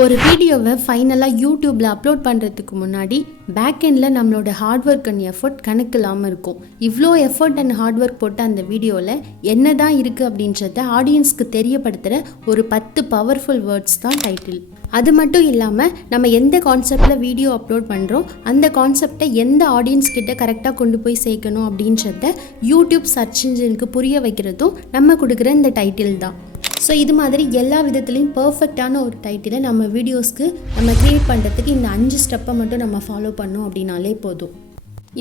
ஒரு வீடியோவை ஃபைனலாக யூடியூப்பில் அப்லோட் பண்ணுறதுக்கு முன்னாடி பேக்கெண்டில் நம்மளோட ஹார்ட் ஒர்க் அண்ட் எஃபர்ட் கணக்கு இல்லாமல் இருக்கும். இவ்வளோ எஃபர்ட் அண்ட் ஹார்ட் ஒர்க் போட்ட அந்த வீடியோவில் என்ன தான் இருக்குது அப்படின்றத ஆடியன்ஸ்க்கு தெரியப்படுத்துகிற ஒரு 10 பவர்ஃபுல் வேர்ட்ஸ் தான் டைட்டில். அது மட்டும் இல்லாமல் நம்ம எந்த கான்செப்டில் வீடியோ அப்லோட் பண்ணுறோம், அந்த கான்செப்டை எந்த ஆடியன்ஸ் கிட்ட கரெக்டாக கொண்டு போய் சேர்க்கணும் அப்படின்றத யூடியூப் சர்ச் இன்ஜினுக்கு புரிய வைக்கிறதும் நம்ம கொடுக்குற இந்த டைட்டில் தான். ஸோ இது மாதிரி எல்லா விதத்துலேயும் பர்ஃபெக்டான ஒரு டைட்டிலை நம்ம வீடியோஸ்க்கு நம்ம க்ரியேட் பண்ணுறதுக்கு இந்த 5 ஸ்டெப்பை மட்டும் நம்ம ஃபாலோ பண்ணோம் அப்படின்னாலே போதும்.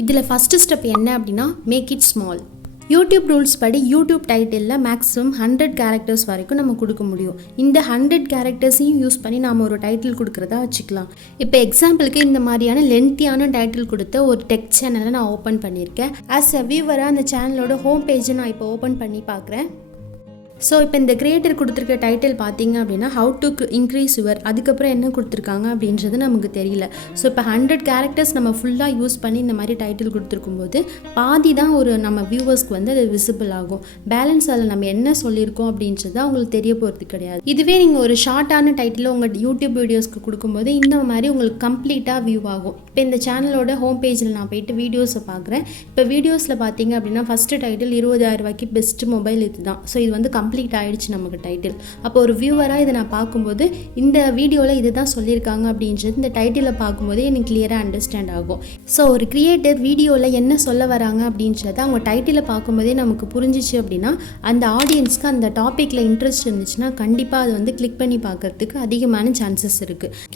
இதில் ஃபஸ்ட்டு ஸ்டெப் என்ன அப்படின்னா, make it small. YouTube rules படி யூடியூப் டைட்டிலில் மேக்ஸிமம் 100 கேரக்டர்ஸ் வரைக்கும் நம்ம கொடுக்க முடியும். இந்த 100 கேரக்டர்ஸையும் யூஸ் பண்ணி நாம் ஒரு டைட்டில் கொடுக்குறதா வச்சுக்கலாம். இப்போ எக்ஸாம்பிளுக்கு இந்த மாதிரியான லென்த்தியான டைட்டில் கொடுத்த ஒரு டெக் சேனலை நான் ஓப்பன் பண்ணியிருக்கேன். ஆஸ் எ வியூவராக அந்த சேனலோட ஹோம் பேஜை நான் இப்போ ஓப்பன் பண்ணி பார்க்குறேன். ஸோ இப்போ இந்த கிரியேட்டர் கொடுத்துருக்க டைட்டில் பார்த்தீங்க அப்படின்னா, ஹவு டு இன்க்ரீஸ் யுவர், அதுக்கப்புறம் என்ன கொடுத்துருக்காங்க அப்படின்றது நமக்கு தெரியல. ஸோ இப்போ 100 கேரக்டர்ஸ் நம்ம ஃபுல்லாக யூஸ் பண்ணி இந்த மாதிரி டைட்டில் கொடுத்துருக்கும் போது பாதி தான் ஒரு நம்ம வியூவர்ஸ்க்கு வந்து அது விசிபிள் ஆகும். பேலன்ஸ் அதில் நம்ம என்ன சொல்லியிருக்கோம் அப்படின்றது அவங்களுக்கு தெரிய போகிறது கிடையாது. இதுவே நீங்கள் ஒரு ஷார்ட்டான டைட்டில் உங்கள் யூடியூப் வீடியோஸ்க்கு கொடுக்கும்போது இந்த மாதிரி உங்களுக்கு கம்ப்ளீட்டாக வியூ ஆகும். இப்போ இந்த சேனலோட ஹோம் பேஜில் நான் போயிட்டு வீடியோஸை பார்க்குறேன். இப்போ வீடியோஸில் பார்த்தீங்க அப்படின்னா ஃபஸ்ட்டு டைட்டில் 20,000 ரூபாய்க்கு பெஸ்ட் மொபைல் இது தான். ஸோ இது வந்து கம்ப்ளீட் ஆயிடுச்சு நமக்கு டைட்டில். அப்போ ஒரு வியூவராக இதை நான் பார்க்கும்போது இந்த வீடியோவில் இது தான் சொல்லியிருக்காங்க அப்படின்றது இந்த டைட்டிலை பார்க்கும்போதே எனக்கு கிளியராக அண்டர்ஸ்டாண்ட் ஆகும். ஸோ ஒரு கிரியேட்டர் வீடியோவில் என்ன சொல்ல வராங்க அப்படின்றத அவங்க டைட்டிலை பார்க்கும்போதே நமக்கு புரிஞ்சிச்சு அப்படின்னா, அந்த ஆடியன்ஸ்க்கு அந்த டாப்பிக்கில் இன்ட்ரெஸ்ட் இருந்துச்சுன்னா கண்டிப்பாக அதை வந்து கிளிக் பண்ணி பார்க்கறதுக்கு அதிகமான சான்சஸ் இருக்குது.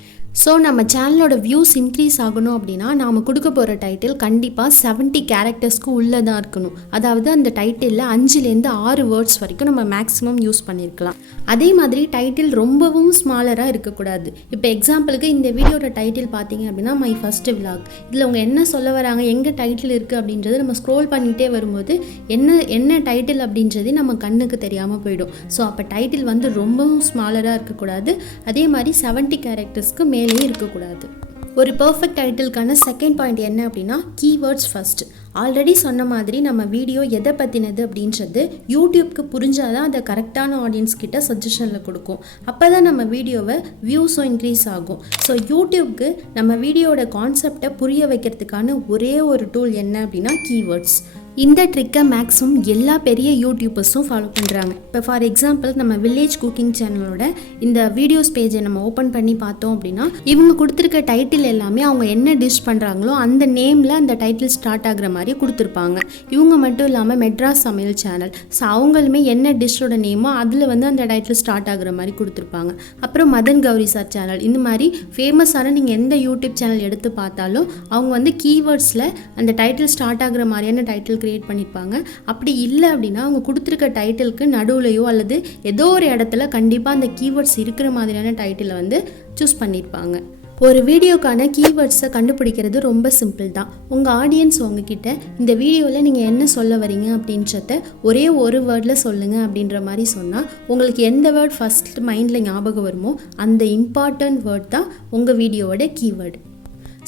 ஸோ நம்ம சேனலோட வியூஸ் இன்க்ரீஸ் ஆகணும் அப்படின்னா நாம் கொடுக்க போகிற டைட்டில் கண்டிப்பாக 70 கேரக்டர்ஸ்க்கு உள்ளே தான் இருக்கணும். அதாவது அந்த டைட்டிலில் 5லேருந்து 6 வேர்ட்ஸ் வரைக்கும் நம்ம மேக்ஸிமம் யூஸ் பண்ணியிருக்கலாம். அதே மாதிரி டைட்டில் ரொம்பவும் ஸ்மாலராக இருக்கக்கூடாது. இப்போ எக்ஸாம்பிளுக்கு இந்த வீடியோட டைட்டில் பார்த்தீங்க அப்படின்னா, மை ஃபஸ்ட்டு விலாக். இதில் அவங்க என்ன சொல்ல வராங்க, எங்கே டைட்டில் இருக்குது அப்படின்றது நம்ம ஸ்க்ரோல் பண்ணிகிட்டே வரும்போது என்ன டைட்டில் அப்படின்றதே நம்ம கண்ணுக்கு தெரியாமல் போயிடும். ஸோ அப்போ டைட்டில் வந்து ரொம்பவும் ஸ்மாலராக இருக்கக்கூடாது. அதே மாதிரி 70 கேரக்டர்ஸ்க்கு மேலே இருக்கக்கூடாது. ஒரு பர்ஃபெக்ட் டைட்டிலுக்கான செகண்ட் பாயிண்ட் என்ன அப்படின்னா, கீவேர்ட்ஸ் ஃபர்ஸ்ட். ஆல்ரெடி சொன்ன மாதிரி நம்ம வீடியோ எதை பற்றினது அப்படின்றது யூடியூப்க்கு புரிஞ்சாதான் அதை கரெக்டான ஆடியன்ஸ் கிட்ட சஜஷனில் கொடுக்கும். அப்போ தான் நம்ம வீடியோவை வியூஸும் இன்க்ரீஸ் ஆகும். ஸோ யூடியூப்க்கு நம்ம வீடியோட கான்செப்டை புரிய வைக்கிறதுக்கான ஒரே ஒரு டூல் என்ன அப்படின்னா, கீவேர்ட்ஸ். இந்த ட்ரிக்கை மேக்ஸிமம் எல்லா பெரிய யூடியூபர்ஸும் ஃபாலோ பண்ணுறாங்க. இப்போ ஃபார் எக்ஸாம்பிள் நம்ம வில்லேஜ் குக்கிங் சேனலோட இந்த வீடியோஸ் பேஜை நம்ம ஓப்பன் பண்ணி பார்த்தோம் அப்படின்னா, இவங்க கொடுத்துருக்க டைட்டில் எல்லாமே அவங்க என்ன டிஷ் பண்ணுறாங்களோ அந்த நேமில் அந்த டைட்டில் ஸ்டார்ட் ஆகுற மாதிரி கொடுத்துருப்பாங்க. இவங்க மட்டும் இல்லாமல் மெட்ராஸ் சமையல் சேனல், ஸோ அவங்களுமே என்ன டிஷ்ஷோட நேமோ அதில் வந்து அந்த டைட்டில் ஸ்டார்ட் ஆகுற மாதிரி கொடுத்துருப்பாங்க. அப்புறம் மதன் கௌரி சார் சேனல், இந்த மாதிரி ஃபேமஸான நீங்கள் எந்த யூடியூப் சேனல் எடுத்து பார்த்தாலும் அவங்க வந்து கீவேர்ட்ஸில் அந்த டைட்டில் ஸ்டார்ட் ஆகுற மாதிரியான டைட்டில் கிரியேட் பண்ணியிருப்பாங்க. அப்படி இல்லை அப்படின்னா அவங்க கொடுத்துருக்க டைட்டிலுக்கு நடுவுலையோ அல்லது ஏதோ ஒரு இடத்துல கண்டிப்பாக அந்த கீவேர்ட்ஸ் இருக்கிற மாதிரியான டைட்டிலை வந்து சூஸ் பண்ணியிருப்பாங்க. ஒரு வீடியோக்கான கீவேர்ட்ஸை கண்டுபிடிக்கிறது ரொம்ப சிம்பிள் தான். உங்கள் ஆடியன்ஸ் உங்ககிட்ட இந்த வீடியோவில் நீங்கள் என்ன சொல்ல வரீங்க அப்படின்றத ஒரே ஒரு வேர்டில் சொல்லுங்கள் அப்படின்ற மாதிரி சொன்னால், உங்களுக்கு எந்த வேர்ட் ஃபஸ்ட் மைண்டில் ஞாபகம் வருமோ அந்த இம்பார்ட்டன்ட் வேர்ட் தான் உங்கள் வீடியோவோட கீவேர்டு.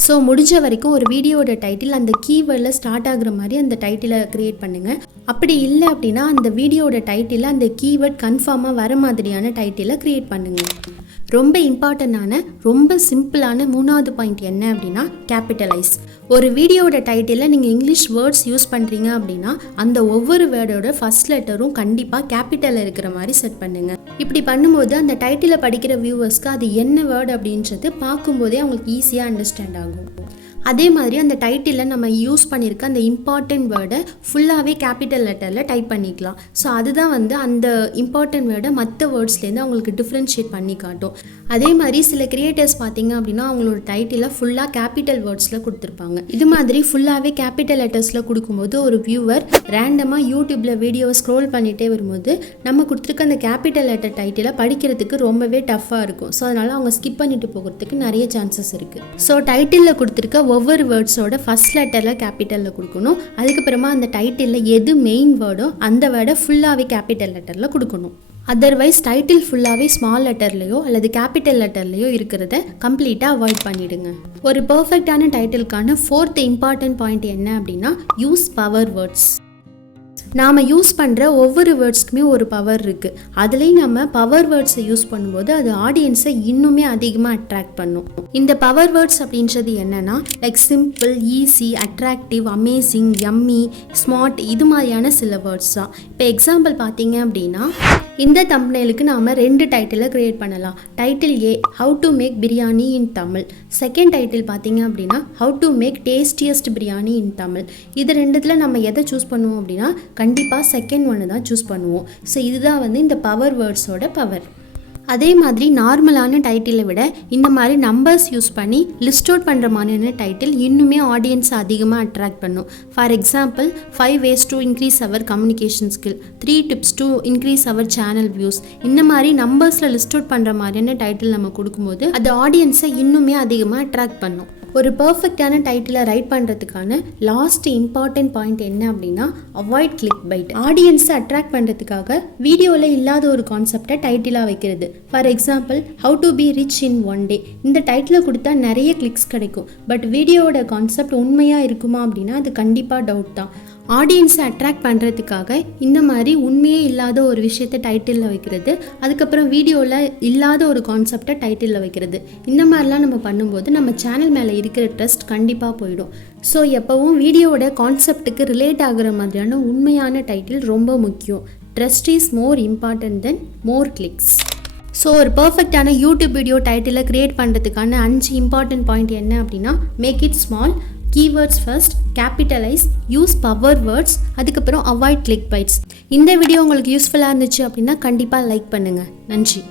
ஸோ முடிஞ்ச வரைக்கும் ஒரு வீடியோட டைட்டில் அந்த கீவேர்டில் ஸ்டார்ட் ஆகுற மாதிரி அந்த டைட்டிலை க்ரியேட் பண்ணுங்கள். அப்படி இல்லை அப்படின்னா அந்த வீடியோட டைட்டிலில் அந்த கீவேர்ட் கன்ஃபார்மாக வர மாதிரியான டைட்டிலை க்ரியேட் பண்ணுங்கள். ரொம்ப இம்பார்ட்டண்டான ரொம்ப சிம்பிளான 3வது பாயிண்ட் என்ன அப்படின்னா, கேபிட்டலைஸ். ஒரு வீடியோட டைட்டிலில் நீங்கள் இங்கிலீஷ் வேர்ட்ஸ் யூஸ் பண்ணுறீங்க அப்படின்னா அந்த ஒவ்வொரு வேர்டோட ஃபர்ஸ்ட் லெட்டரும் கண்டிப்பாக கேபிட்டலில் இருக்கிற மாதிரி செட் பண்ணுங்கள். இப்படி பண்ணும்போது அந்த டைட்டிலை படிக்கிற வியூவர்ஸ்க்கு அது என்ன வேர்டு அப்படின்றது பார்க்கும்போதே அவங்களுக்கு ஈஸியாக அண்டர்ஸ்டாண்ட் ஆகும். அதே மாதிரி அந்த டைட்டிலில் நம்ம யூஸ் பண்ணியிருக்க அந்த இம்பார்ட்டன்ட் வேர்டை ஃபுல்லாகவே கேபிட்டல் லெட்டரில் டைப் பண்ணிக்கலாம். ஸோ அதுதான் வந்து அந்த இம்பார்ட்டன்ட் வேர்டை மற்ற வேர்ட்ஸ்லேருந்து அவங்களுக்கு டிஃப்ரென்ஷியேட் பண்ணி காட்டும். அதே மாதிரி சில கிரியேட்டர்ஸ் பார்த்தீங்க அப்படின்னா அவங்களோட டைட்டிலில் ஃபுல்லாக கேபிட்டல் வேர்ட்ஸில் கொடுத்துருப்பாங்க. இது மாதிரி ஃபுல்லாகவே கேபிட்டல் லெட்டர்ஸில் கொடுக்கும்போது ஒரு வியூவர் ரேண்டமாக யூடியூப்பில் வீடியோவை ஸ்க்ரோல் பண்ணிகிட்டே வரும்போது நம்ம கொடுத்துருக்க அந்த கேபிட்டல் லெட்டர் டைட்டிலை படிக்கிறதுக்கு ரொம்பவே டஃப்பாக இருக்கும். ஸோ அதனால் அவங்க ஸ்கிப் பண்ணிட்டு போகிறதுக்கு நிறைய சான்சஸ் இருக்குது. ஸோ டைட்டிலில் கொடுத்துருக்க ஒவ்வொரு வேர்ட்ஸோட ஃபர்ஸ்ட் லெட்டரில் கேபிட்டலில் கொடுக்கணும். அதுக்கப்புறமா அந்த டைட்டிலில் எது மெயின் வேர்டோ அந்த வேர்டை ஃபுல்லாகவே கேபிட்டல் லெட்டரில் கொடுக்கணும். அதர்வைஸ் டைட்டில் ஃபுல்லாகவே ஸ்மால் லெட்டர்லையோ அல்லது கேபிட்டல் லெட்டர்லையோ இருக்கிறத கம்ப்ளீட்டாக அவாய்ட் பண்ணிவிடுங்க. ஒரு பர்ஃபெக்டான டைட்டிலுக்கான 4th இம்பார்ட்டன்ட் பாயிண்ட் என்ன அப்படின்னா, யூஸ் பவர் வேர்ட்ஸ். நாம் யூஸ் பண்ணுற ஒவ்வொரு வேர்ட்ஸ்க்குமே ஒரு பவர் இருக்குது. அதுலேயும் நம்ம பவர் வேர்ட்ஸை யூஸ் பண்ணும்போது அது ஆடியன்ஸை இன்னுமே அதிகமாக அட்ராக்ட் பண்ணும். இந்த பவர் வேர்ட்ஸ் அப்படின்றது என்னென்னா like simple, easy, attractive, amazing, yummy, smart, இது மாதிரியான சில வேர்ட்ஸ் தான். இப்போ எக்ஸாம்பிள் பார்த்தீங்க அப்படின்னா இந்த தம்ப்நெயிலுக்கு நாம் 2 டைட்டிலை க்ரியேட் பண்ணலாம். Title A, how to make biryani in Tamil. Second title பார்த்தீங்க அப்படின்னா how to make tastiest biryani in Tamil. இது ரெண்டுத்தில் நம்ம எதை சூஸ் பண்ணுவோம் அப்படின்னா கண்டிப்பாக செகண்ட் ஒன்று தான் சூஸ் பண்ணுவோம். ஸோ இதுதான் இந்த பவர் வேர்ட்ஸோட பவர். அதே மாதிரி நார்மலான டைட்டிலை விட இந்த மாதிரி நம்பர்ஸ் யூஸ் பண்ணி லிஸ்ட் அவுட் பண்ணுற மாதிரியான டைட்டில் இன்னுமே ஆடியன்ஸ் அதிகமாக அட்ராக்ட் பண்ணும். For example 5 ways to increase our communication skill, 3 tips to increase our channel views. இந்த மாதிரி நம்பர்ஸில் லிஸ்ட் அவுட் பண்ணுற மாதிரியான டைட்டில் நம்ம கொடுக்கும்போது அது ஆடியன்ஸை இன்னுமே அதிகமாக அட்ராக்ட் பண்ணும். ஒரு பர்ஃபெக்டான டைட்டிலை ரைட் பண்ணுறதுக்கான லாஸ்ட் இம்பார்ட்டன்ட் பாயிண்ட் என்ன அப்படின்னா அவாய்ட் கிளிக் பைட். ஆடியன்ஸை அட்ராக்ட் பண்ணுறதுக்காக வீடியோவில் இல்லாத ஒரு கான்செப்டை டைட்டிலாக வைக்கிறது. For example how to be rich in 1 day. இந்த டைட்டிலை கொடுத்தா நிறைய கிளிக்ஸ் கிடைக்கும். பட் வீடியோவோட கான்செப்ட் உண்மையாக இருக்குமா அப்படின்னா அது கண்டிப்பாக டவுட் தான். ஆடியன்ஸை அட்ராக்ட் பண்ணுறதுக்காக இந்த மாதிரி உண்மையே இல்லாத ஒரு விஷயத்தை டைட்டிலில் வைக்கிறது, அதுக்கப்புறம் வீடியோவில் இல்லாத ஒரு கான்செப்டை டைட்டிலில் வைக்கிறது, இந்த மாதிரிலாம் நம்ம பண்ணும்போது நம்ம சேனல் மேலே இருக்கிற ட்ரஸ்ட் கண்டிப்பாக போயிடும். ஸோ எப்போவும் வீடியோவோட கான்செப்ட்டுக்கு ரிலேட் ஆகிற மாதிரியான உண்மையான டைட்டில் ரொம்ப முக்கியம். Trust is more important then more clicks. So ஒரு பர்ஃபெக்டான யூடியூப் வீடியோ டைட்டிலை க்ரியேட் பண்ணுறதுக்கான 5 இம்பார்ட்டன்ட் பாயிண்ட் என்ன அப்படின்னா make it small, keywords first, capitalize, use power words, அதுக்கப்புறம் avoid click bites. இந்த வீடியோ உங்களுக்கு யூஸ்ஃபுல்லாக இருந்துச்சு அப்படின்னா கண்டிப்பாக லைக் பண்ணுங்கள். நன்றி.